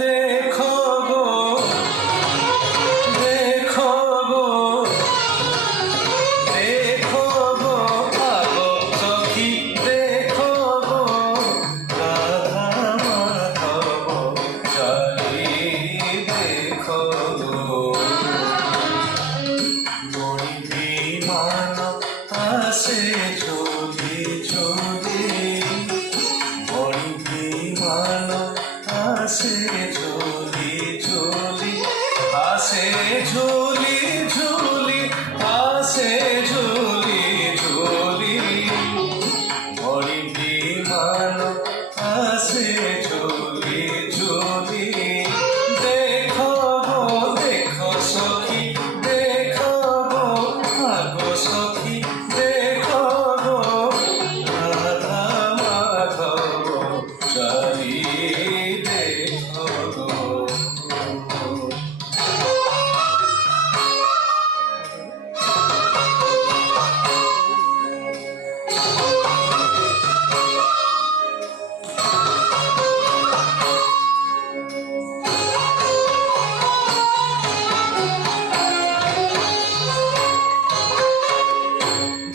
देखो गो देखो गो देखो गो আগো সখী দেখো গো রাধা মাধব চালি দেখো গো মণিবিমান আসে চলি চলি মণিবিমান আসে ঝুলি ঝুলি আসে ঝুলি ঝুলি আসে ঝুলি ঝুলি মণিবিমান আসে ঝুলি ঝুলি দেখো গো দেখো সখী দেখো গো আগো সখী দেখো গো রাধা মাধব চালি দেখো গো।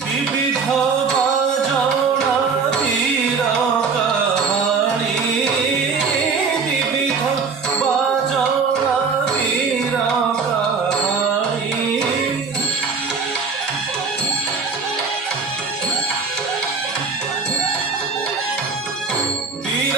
বিবিধ বাজনা তীর কাহানি বিবিধ বাজনা তীর কাহানি তীর